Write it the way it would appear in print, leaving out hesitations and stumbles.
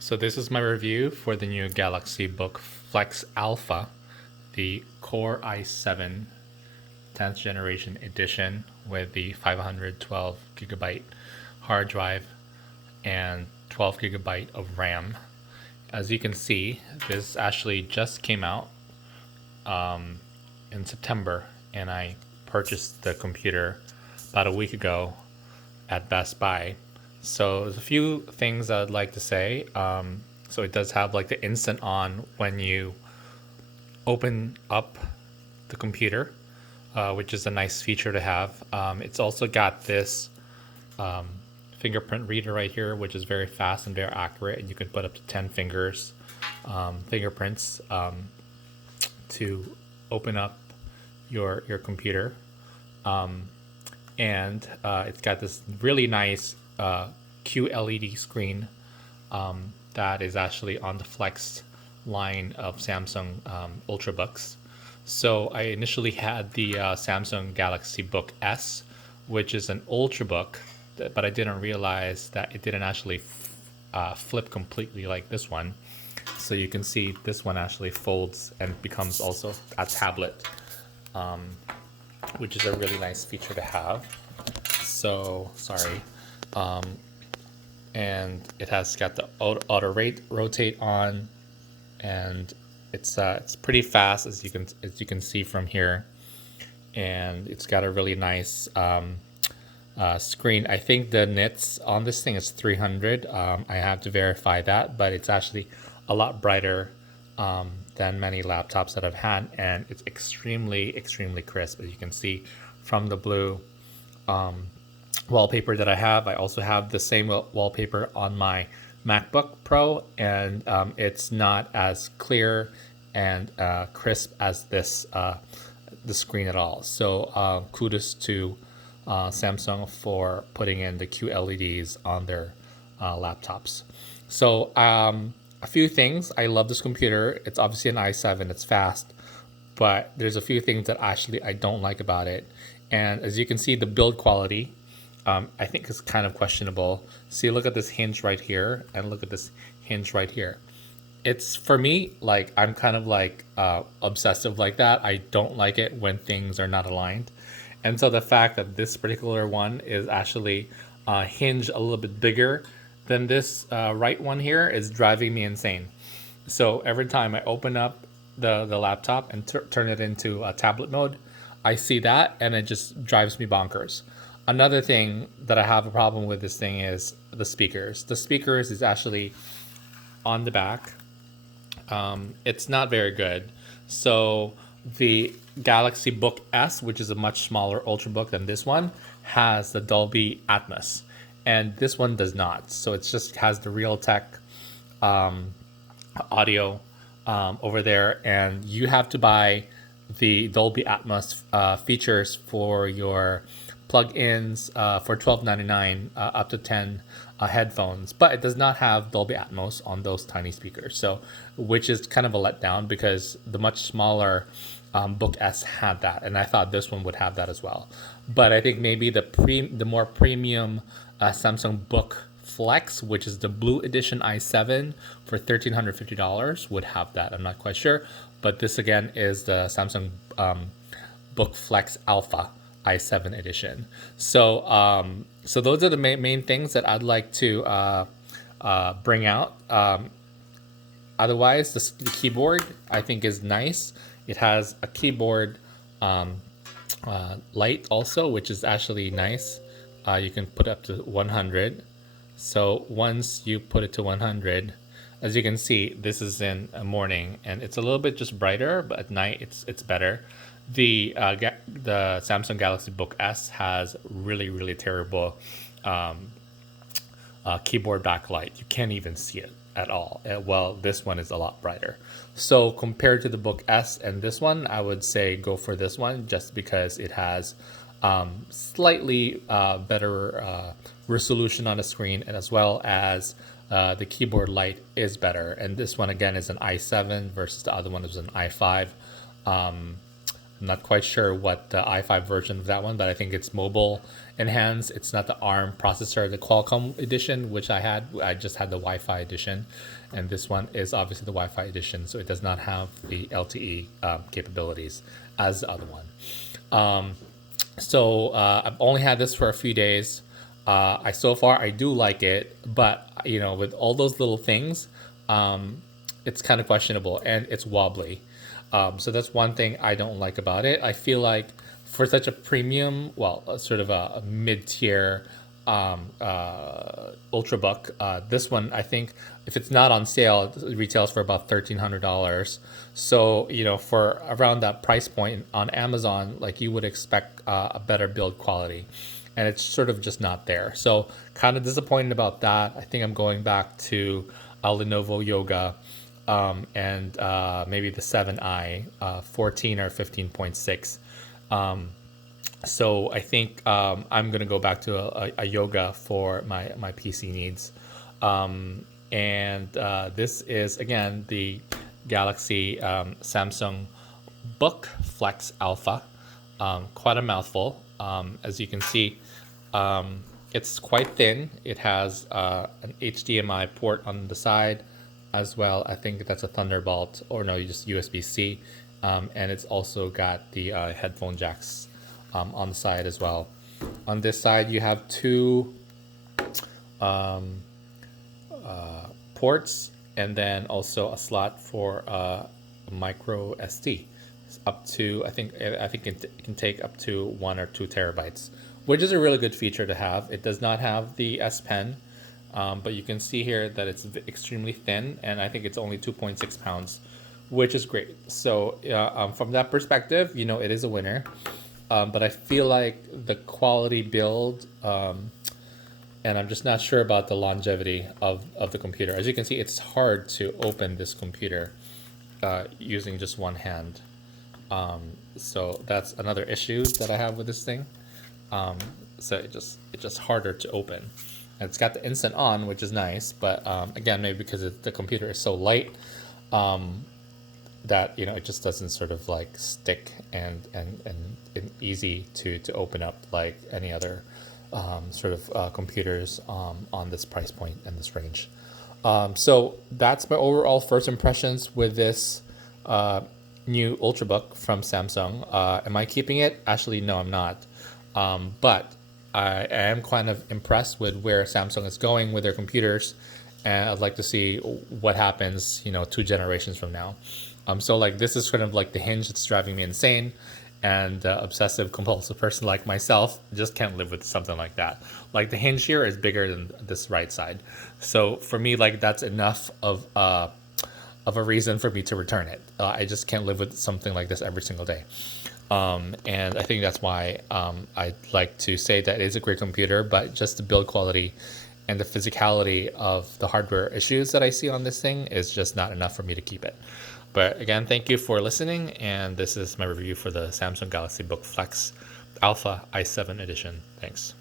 So this is my review for the new Galaxy Book Flex Alpha, the Core i7 10th generation edition with the 512 gigabyte hard drive and 12 gigabyte of RAM. As you can see, this actually just came out in September, and I purchased the computer about a week ago at Best Buy. So there's a few things I'd like to say. So it does have like the instant on when you open up the computer, which is a nice feature to have. It's also got this fingerprint reader right here, which is very fast and very accurate, and you can put up to 10 fingerprints to open up your computer. And it's got this really nice QLED screen that is actually on the Flex line of Samsung Ultrabooks. So I initially had the Samsung Galaxy Book S, which is an Ultrabook, but I didn't realize that it didn't actually flip completely like this one. So you can see this one actually folds and becomes also a tablet, which is a really nice feature to have. So sorry. And it has got the auto rotate on, and it's pretty fast as you can see from here, and it's got a really nice screen. I think the nits on this thing is 300. I have to verify that, but it's actually a lot brighter than many laptops that I've had, and it's extremely crisp, as you can see from the blue wallpaper that I have. I also have the same wallpaper on my MacBook Pro, and it's not as clear and crisp as this the screen at all. So kudos to Samsung for putting in the QLEDs on their laptops. So a few things. I love this computer. It's obviously an i7. It's fast, but there's a few things that actually I don't like about it. And as you can see, the build quality, I think is kind of questionable. See, look at this hinge right here, and look at this hinge right here. It's, for me, like, I'm kind of like obsessive like that. I don't like it when things are not aligned. And so the fact that this particular one is actually hinged a little bit bigger than this right one here is driving me insane. So every time I open up the laptop and turn it into a tablet mode, I see that, and it just drives me bonkers. Another thing that I have a problem with this thing is the speakers. The speakers is actually on the back. It's not very good. So the Galaxy Book S, which is a much smaller Ultrabook than this one, has the Dolby Atmos, and this one does not. So it just has the Realtek audio over there, and you have to buy the Dolby Atmos features for your plugins for $12.99 up to 10 headphones, but it does not have Dolby Atmos on those tiny speakers. So, which is kind of a letdown because the much smaller Book S had that, and I thought this one would have that as well. But I think maybe the more premium Samsung Book Flex, which is the Blue Edition i7 for $1,350, would have that. I'm not quite sure, but this again is the Samsung Book Flex Alpha i7 edition. So so those are the main things that I'd like to bring out. Otherwise, the keyboard I think is nice. It has a keyboard light also, which is actually nice. You can put up to 100. So once you put it to 100, as you can see, this is in the morning, and it's a little bit just brighter, but at night it's better. The Samsung Galaxy Book S has really terrible keyboard backlight. You can't even see it at all. Well, this one is a lot brighter. So compared to the Book S and this one, I would say go for this one just because it has slightly better resolution on the screen, and as well as the keyboard light is better. And this one again is an i7 versus the other one is an i5. I'm not quite sure what the i5 version of that one, but I think it's mobile enhanced. It's not the ARM processor, the Qualcomm edition, which I had. I just had the Wi-Fi edition, and this one is obviously the Wi-Fi edition, so it does not have the LTE capabilities as the other one. So I've only had this for a few days. So far I do like it, but with all those little things, it's kind of questionable and it's wobbly. So that's one thing I don't like about it. I feel like for such a premium, sort of a mid-tier Ultrabook, this one, I think if it's not on sale, it retails for about $1,300. So, for around that price point on Amazon, like you would expect a better build quality. And it's sort of just not there. So kind of disappointed about that. I think I'm going back to a Lenovo Yoga and maybe the 7i 14 or 15.6. So I think I'm going to go back to a Yoga for my PC needs. And this is, again, the Galaxy Samsung Book Flex Alpha. Quite a mouthful. As you can see, it's quite thin. It has an HDMI port on the side as well. I think that's a Thunderbolt, or no, just USB-C. And it's also got the headphone jacks on the side as well. On this side, you have two ports, and then also a slot for micro SD. Up to I think it can take up to 1 or 2 terabytes, which is a really good feature to have. It does not have the S Pen, but you can see here that it's extremely thin, and I think it's only 2.6 pounds, which is great. So from that perspective, it is a winner. But I feel like the quality build, and I'm just not sure about the longevity of the computer. As you can see, it's hard to open this computer using just one hand. So that's another issue that I have with this thing. So it's just harder to open. And it's got the instant on, which is nice, but again, maybe because the computer is so light, that it just doesn't sort of like stick and easy to open up like any other sort of computers on this price point and this range. So that's my overall first impressions with this new Ultrabook from Samsung. Am I keeping it? Actually, no, I'm not. But I am kind of impressed with where Samsung is going with their computers, and I'd like to see what happens, 2 generations from now. So like this is kind of like the hinge that's driving me insane, and obsessive compulsive person like myself just can't live with something like that. Like the hinge here is bigger than this right side. So for me, like that's enough of a reason for me to return it. I just can't live with something like this every single day. And I think that's why I'd like to say that it is a great computer, but just the build quality and the physicality of the hardware issues that I see on this thing is just not enough for me to keep it. But again, thank you for listening, and this is my review for the Samsung Galaxy Book Flex Alpha i7 edition. Thanks.